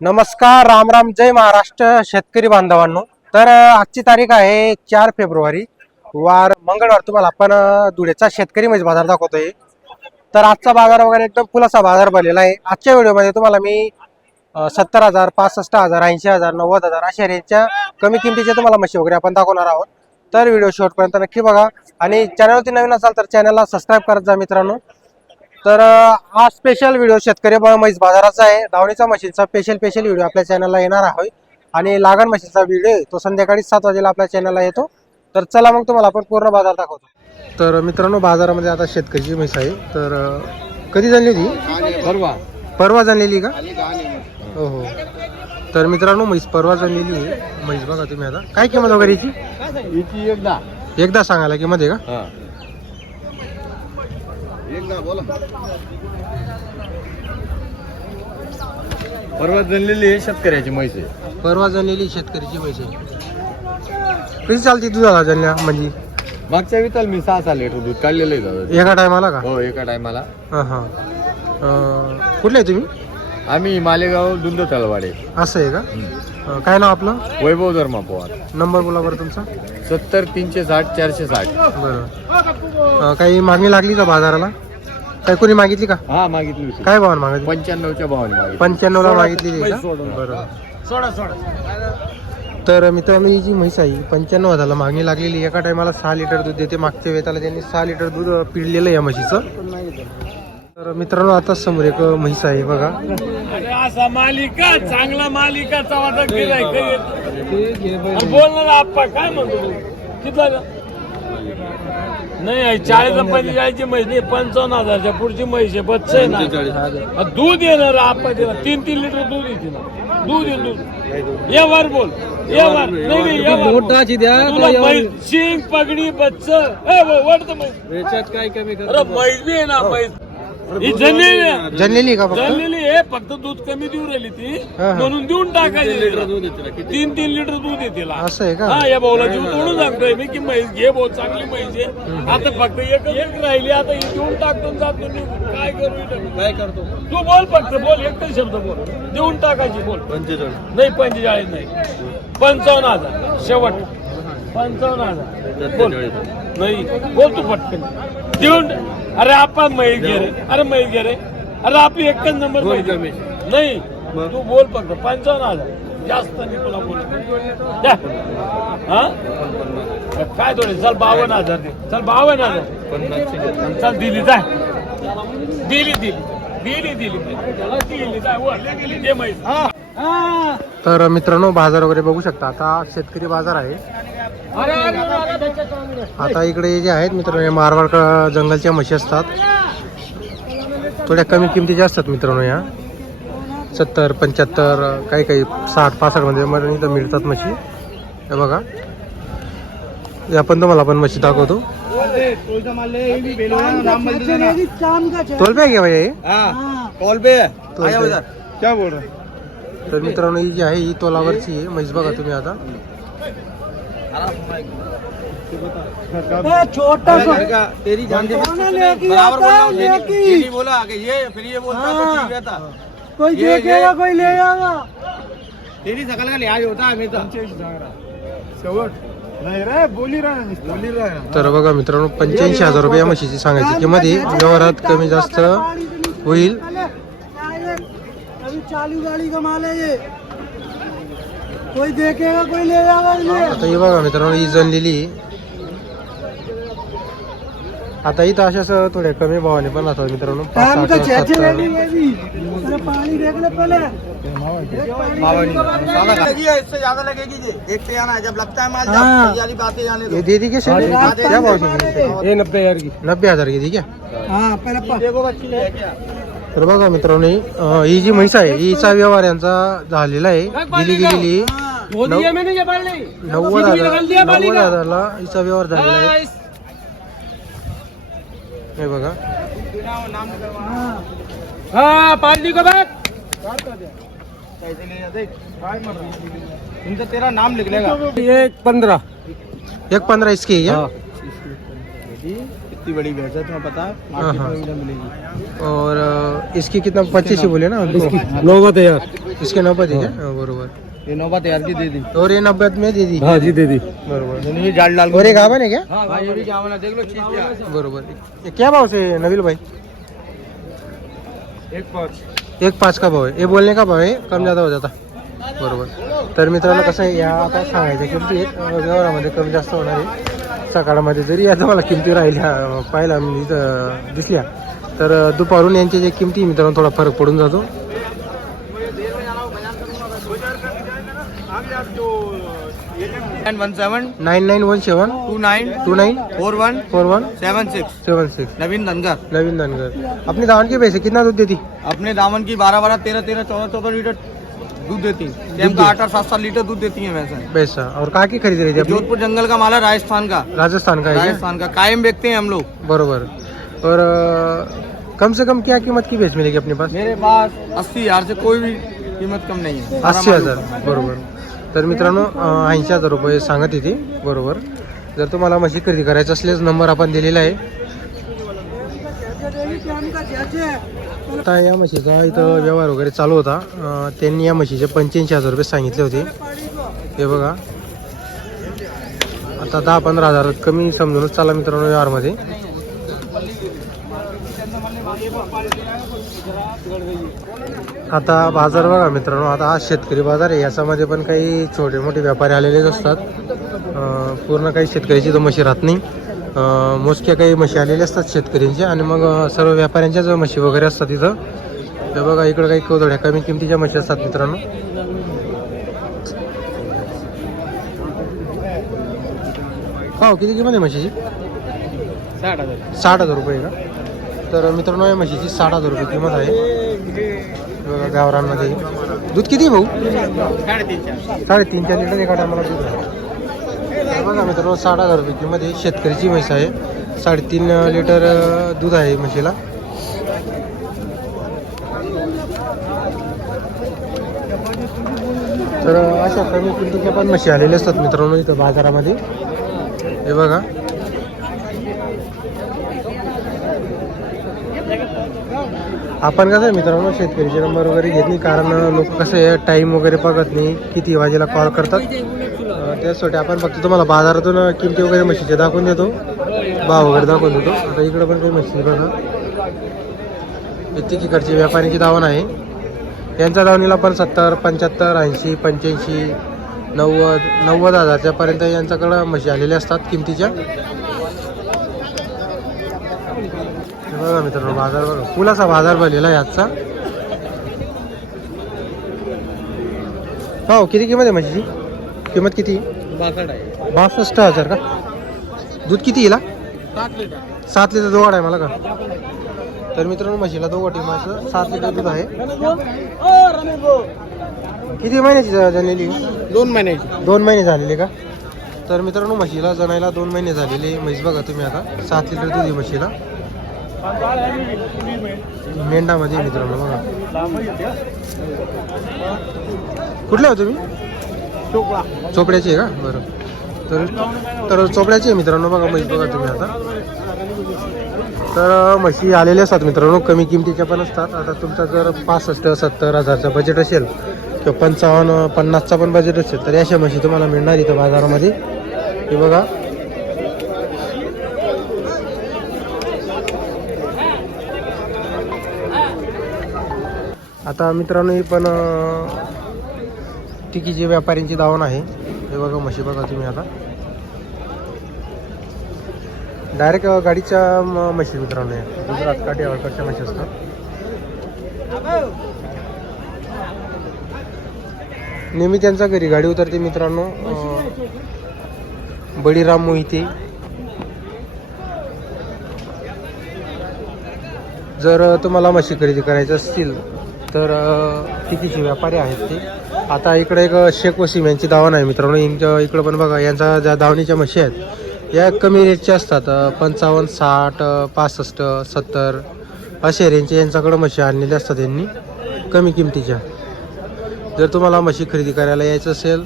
नमस्कार राम राम जय महाराष्ट्र शेतकरी बांधवांनो. तर आजची तारीख आहे चार फेब्रुवारी. वार मंगळवार तुम्हाला आपण धुळेचा धुळ्याचा शेतकरी म्हणजे बाजार दाखवतोय. तर आजचा बाजार वगैरे एकदम फुलासा बाजार भरलेला आहे. आजच्या व्हिडिओमध्ये तुम्हाला मी सत्तर हजार पासष्ट हजार ऐंशी हजार नव्वद हजार अशा रेंजच्या कमी किमतीच्या तुम्हाला म्हशी वगैरे आपण दाखवणार आहोत. तर व्हिडिओ शेवटपर्यंत नक्की बघा. आणि चॅनलवरती नवीन असाल तर चॅनलला सबस्क्राईब करत जा मित्रांनो. तर हा स्पेशल व्हिडिओ शेतकरी म्हैस बाजाराचा आहे. धावणीचा मशीनचा स्पेशल स्पेशल व्हिडिओ आपल्या चॅनलला येणार आहे आणि लागण मशीनचा व्हिडिओ तो संध्याकाळी सात वाजेला आपल्या चॅनलला येतो. तर चला मग तुम्हाला आपण पूर्ण बाजार दाखवतो. तर मित्रांनो बाजारामध्ये आता शेतकरीची म्हैस आहे. तर कधी झाली होती? परवा. परवा झालेली का? हो हो. तर मित्रांनो म्हैस परवा झालेली आहे. म्हैस बघा तुम्ही आता. काय किंमत वगैरे हिची एकदा. एकदा सांगायला किंमत आहे का? परवा जनलेली आहे शेतकऱ्याची म्हैस आहे. परवा झालेली शेतकरीची आहे. कधी चालते दुधाला जन्या म्हणजे? मागच्या विताल मी सहा सहा लिटर दूध काढलेलं आहे दादा. एका टायमाला का? हो एका टायमाला. हां हां. अं, कुठले आहे तुम्ही? आम्ही मालेगाव दुंद तलवाडे. असं आहे का? अं, काय नाव आपलं? वैभव धर्मा पवार नंबर बोला बरं तुमचा. सत्तर तीनशे साठ चारशे साठ. बरं. अं, काही मागणी लागली का बाजाराला? काही कोणी मागितली का? हा मागितली होती. काय भावानं मागितली? पंच्याण्णवच्या भावाने मागितली. पंच्याण्णवला सोडा तर मित्रांनो ही जी म्हैस आहे पंच्याण्णव हजारला मागणी लागलेली एका टायमाला सहा लिटर दूध देते. मागच्या वेताला त्यांनी सहा लिटर दूध अं, पिळलेलं आहे या म्हशीचं. तर मित्रांनो आता समोर एक म्हैस आहे बघा. अरे असा मालिका चांगला मालिकाचा वाटा केलाय बोल ना आप्पा काय म्हणतो तू? किती झालं? नाही चाळीस पंचेचाळीसची म्हैस नाही पंचावन्न हजारच्या पुढची म्हैस आहे बच्च आहे ना. दूध येणार तिला तीन तीन लिटर दूध येते ना दूध येईल दूध. ये वर बोल ये वर. नाही नाही ये वर बोल. तुला म्हैस शिंग पगडी बच्च ए वाटतं म्हैस. काय कमी अरे म्हैस बी आहे ना म्हैस. ही जनलेली आहे. जनलेली का फक्त? झालेली आहे फक्त दूध कमी देऊ राहिली ती. हा, हा. म्हणून देऊन टाकायची तीन तीन लिटर दूध येते तिला. असं आहे का? हा या भाऊला जीव तोडून सांगतोय मी की म्हैस घे भाऊ चांगली म्हैस आहे. आता फक्त एक एक राहिली आता ही देऊन टाकतो आणि जातो निघून. काय करू इथं? काय करतो? तू बोल फक्त बोल एकच शब्द बोल. देऊन टाकायची बोल. पंचेचाळीस. नाही पंचेचाळीस नाही. पंचावन्न हजार. शेवट. पंचावन्न हजार. बोल. नाही बोल तू पटकन. देऊन अरे आपण म्हैस घे रे अरे म्हैस घे रे अरे आपली एकच नंबर. नाही. तू बोल फक्त. पंचावन्न हजार. जास्त नाही तुला बोल. हा? काय थोडे? चल बावन्न हजार दे. चल बावन्न हजार. चल दिली जाय दिली दिली दिली दिली दिली जाय वर, दिली दे म्हैस तर मित्रांनो बाजार वगैरे बघू शकता. आता शेतकरी बाजार आहे. आता इकडे जे आहेत मित्रांनो हे मारवाड जंगलच्या म्हशी असतात. थोड्या कमी किमतीच्या असतात मित्रांनो या. सत्तर पंच्याहत्तर काही काही साठ पासष्टमध्ये मध्ये इथं मिळतात म्हशी. हे बघा. या पण तुम्हाला आपण म्हशी दाखवतो. तोल बॅग आहे भाई कॉल पे. क्या बोल रहा तर मित्रांनो ही जी आहे ही तोलावरची आहे. म्हैस बघा तुम्ही आता. छोटा सा तेरी जान दे बराबर बोल रहा हूँ, लेकी। ये नहीं बोला कि ये फिर ये बोलता तो ठीक रहता कोई ये- देखेगा ये- कोई ले जाएगा तेरी सकल का लिहाज होता है हमेशा। बघा मित्रांनो पंच्याऐंशी हजार रुपये या म्हशीची सांगायची किंमत आहे. व्यवहारात कमी जास्त होईल. चालू गाड़ी का माल है ये। कोई देखेगा कोई ले जाएगा ये आता ही बघा मित्रांनो ही जनलेली आहे. आता इथं थोड्या कमी भावाने पण राहतात मित्रांनो. पाच काम का साठ, छेचे सत्तर. लेनी है भी अरे पानी देख ले पहले इससे ज्यादा लगेगी जी. देखते आना है जब लगता है माल हाँ। जब वाली बातें जाने ये दे दी क्या शेठ? क्या भाव से ये नब्बे हजार की। नब्बे हजार की दी क्या हाँ पहले पा- देखो बच्ची है क्या? तर बघा मित्रांनो ही, जी म्हैस आहे हिचा व्यवहार यांचा झालेला आहे. दिली गेलेली हाँ, नव्वद हजार नव्वद हजारला हिचा व्यवहार झालेला आहे. हे बघा. तेरा नाम लिख लेगा एक पंधरा. एक पंधरा इसकी है. कितनी बड़ी भैंस है तुम्हें पता है हाँ, मार्केट हाँ। में मिलेगी। और इसकी कितना पच्चीस ही बोले ना? नौबत हज़ार इसके नब्बे थी क्या हाँ, ये नौबत तैयार की दे दी। और ये नब्बे में दे दी। हाँ जी दे दी। बरोबर। ही जाल डाल और ये गावन है क्या? हाँ ये भी देख लो चीज़ क्या बरोबर। ये क्या भाव से है, नबील भाई? एक पाच। एक पाच का भाव आहे हे बोलणे का भाव आहे कम जादा हो जाता। बरोबर। तर मित्रांनो कसं आहे या आता सांगायच्या किमती आहेत व्यवहारामध्ये कमी जास्त होणार आहे. सकाळमध्ये जरी या तुम्हाला किमती राहिल्या इथं दिसल्या तर दुपारून यांच्या जे किमती मित्रांनो थोडा फरक पडून जातो. One seven nine nine one seven two nine two nine four one four one seven six seven six Navin Dhangar. Navin Dhangar. अपनी दावण के पैसे कितना दूध देती? अपने दामन की बारह बारह तेरह तेरह चौदह चौदह लीटर दूध देती हैं। आठ सात सात लीटर दूध देती है वैसे पैसा और कहाँ की खरीद रही थी जोधपुर जंगल का माल राजस्थान का। राजस्थान का राजस्थान का। कायम बेचते हैं हम लोग। बरोबर। और कम से कम क्या कीमत की बेच मिलेगी अपने पास? मेरे पास अस्सी हजार से कोई भी कीमत कम नहीं है। अस्सी हजार बरोबर। तर मित्रांनो ऐंशी हजार रुपये सांगत येते बरोबर। जर तुम्हाला म्हशी खरेदी करायचं असल्यास नंबर आपण दिलेला आहे. आता या म्हशीचा इथं व्यवहार वगैरे चालू होता. त्यांनी या म्हशीचे पंच्याऐंशी हजार रुपये सांगितले होते. हे बघा. आता दहा पंधरा हजार कमी समजूनच चाला मित्रांनो व्यवहारमध्ये. आता बाजार बघा मित्रांनो. आता आज शेतकरी बाजार आहे. याच्यामध्ये पण काही छोटे मोठे व्यापारी आलेलेच असतात. पूर्ण काही शेतकऱ्याची तो म्हशी राहत नाही. मोजक्या काही म्हशी आलेल्या असतात शेतकऱ्यांच्या आणि मग सर्व सर्व व्यापाऱ्यांच्याच म्हशी वगैरे असतात इथं. ते बघा इकडं काही थोड्या कमी किमतीच्या म्हशी असतात मित्रांनो. हो किती किंमत आहे म्हशीची? साठ हजार साठ हजार रुपये का? तर मित्रांनो या म्हशीची साठ हजार रुपये किंमत आहे. गावरांमध्ये दूध किती आहे भाऊ? साडेतीन चार. चार लिटर एका टायमाला दूध आहे. बघा मित्रांनो साठ हजार रुपये किंमत आहे शेतकरीची म्हैस आहे. साडेतीन लिटर दूध आहे म्हशीला. तर अशा कमी किमतीच्या पण म्हशी आलेल्या असतात मित्रांनो इथं बाजारामध्ये. हे बघा. आपण कसं आहे मित्रांनो शेतकरीचे नंबर वगैरे घेत नाही कारण लोक कसं आहे टाईम वगैरे बघत नाही किती वाजेला कॉल करतात. त्याचसाठी त्यासाठी आपण फक्त तुम्हाला बाजारातून किमती वगैरे म्हशीचे दाखवून देतो. भाव वगैरे दाखवून देतो. आता इकडं पण काही म्हशी बघा. इकडची व्यापाऱ्यांची दावण आहे. यांच्या दावणीला पण सत्तर पंच्याहत्तर ऐंशी पंच्याऐंशी नव्वद नव्वद हजारच्यापर्यंत यांच्याकडं म्हशी आलेल्या असतात किमतीच्या. हे बघा मित्रांनो बाजार बघा. फुलाचा बाजार भरलेला आहे आजचा. हो किती किंमत आहे म्हशीची? किंमत किती? आहे. बासष्ट हजार का? दूध किती येईल? सात लिटर. दोघाड आहे मला का? तर मित्रांनो म्हशीला दोघं टीमाचं सात लिटर दूध आहे. किती महिन्याची झालेली? दोन महिन्याची. दोन महिने झालेले का? तर मित्रांनो म्हशीला जणायला दोन महिने झालेले. म्हैस बघा तुम्ही आता. सात लिटर दूध आहे म्हशीला. मेंढामध्ये मित्रांनो बघा. कुठले हो तुम्ही? चोपडा चोपड्याची आहे का? बरं. तर तर चोपड्याची आहे मित्रांनो बघा म्हैस बघा तुम्ही आता. तर म्हशी आलेल्या असतात मित्रांनो कमी किमतीच्या पण असतात. आता तुमचा जर पासष्ट सत्तर हजारचा बजेट असेल किंवा पंचावन्न पन्नासचा पण बजेट असेल तर अशा म्हशी तुम्हाला मिळणार इथं बाजारामध्ये. हे बघा. आता मित्रांनो ही पण अं, तिकीची व्यापाऱ्यांची दावण आहे. हे बघा म्हशी बघा तुम्ही आता. डायरेक्ट गाडीच्या म- म्हशी मित्रांनो या. गुजरात काठियावाडकडच्या म्हशी असतात. नेहमी त्यांच्या घरी गाडी उतरते मित्रांनो बळीराम मोहिते. जर तुम्हाला म्हशी खरेदी करायची असतील तर अ, कितीचे व्यापारी आहेत ते. आता इकडे एक शेख वसीम यांची दावण आहे मित्रांनो. यांच्या इकडं पण बघा यांचा ज्या दावणीच्या म्हशी आहेत या कमी रेटच्या असतात पंचावन्न साठ पासष्ट सत्तर अशा रेंजच्या यांच्याकडं म्हशी आणलेल्या असतात यांनी कमी किमतीच्या. जर तुम्हाला म्हशी खरेदी करायला यायचं असेल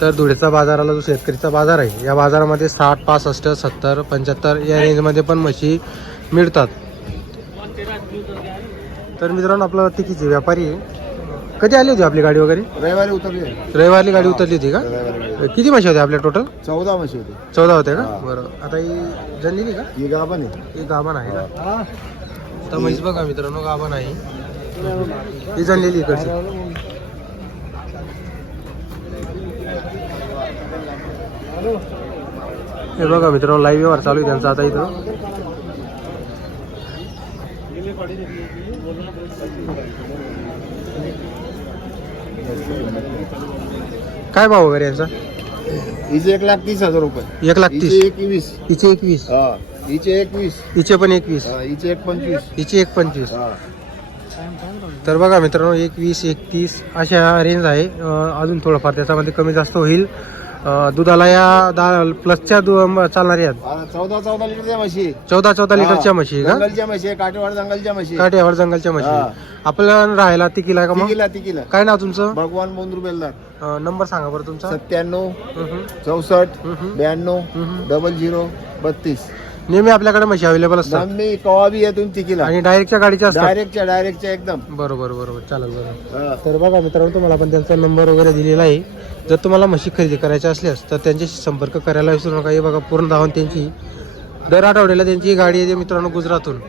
तर धुळेचा बाजाराला जो शेतकरीचा बाजार आहे. या बाजारामध्ये साठ पासष्ट सत्तर पंच्याहत्तर या रेंजमध्ये पण म्हशी मिळतात. तर मित्रांनो आपलं तिकीचे व्यापारी आहे. कधी आली होती आपली गाडी वगैरे? रविवारी उतरली रविवारली गाडी उतरली होती का? किती म्हशी होत्या आपल्या टोटल चौदा म्हशी होती. चौदा होत्या का. बरं. आता ही जनलेली का? ही गाभण आहे. ही गाभण आहे का? आता म्हैस बघा मित्रांनो गाभण आहे. ही जनलेली इकडची. हे बघा मित्रांनो लाईव्ह व्यवहार चालू आहे त्यांचा आता इथं. काय भाव वगैरे यांचा? हिचे एक लाख तीस हजार रुपये. एक लाख हिचे तीस एकवीस. हिचे एकवीस. हा हिचे एकवीस. हिचे पण एकवीस. हा, हिचे एक पंचवीस. हिचे एक पंचवीस. हा. तर बघा मित्रांनो एकवीस एकतीस अशा रेंज आहे. अं, अजून थोडंफार त्याच्यामध्ये कमी जास्त होईल. अं, दुधाला या दा प्लसच्या दु चालणाऱ्या आहेत. चौदा चौदा लिटरच्या म्हशी चौदा चौदा लिटरच्या म्हशी का जंगलच्या म्हशी काटेवाड जंगलच्या म्हशी. काठ्यावर जंगलच्या म्हशी हा. आपल्याला राहायला तिकीला का मग तिकीला तिकीला काय नाव तुमचं भगवान बोंद्रू बेलदार अं, नंबर सांगा बरं तुमचा सत्त्याण्णव हम्म, चौसष्ट हम्म. ब्याण्णव हम्म. डबल झिरो बत्तीस नेहमी आपल्याकडे म्हशी अवेलेबल असतात. मी कवा बी येतून तिकीला आणि डायरेक्टच्या गाडीच्या असतात. डायरेक्टच्या डायरेक्टच्या एकदम. बरोबर बरोबर. चालेल बरोबर. हा. तर बघा मित्रांनो तुम्हाला पण त्यांचा नंबर वगैरे दिलेला आहे. जर तुम्हाला म्हशी खरेदी करायच्या असल्यास तर त्यांच्याशी संपर्क करायला विसरू नका. हे बघा पूर्ण धावून त्यांची दर आठवड्याला त्यांची गाडी येते मित्रांनो गुजरातून.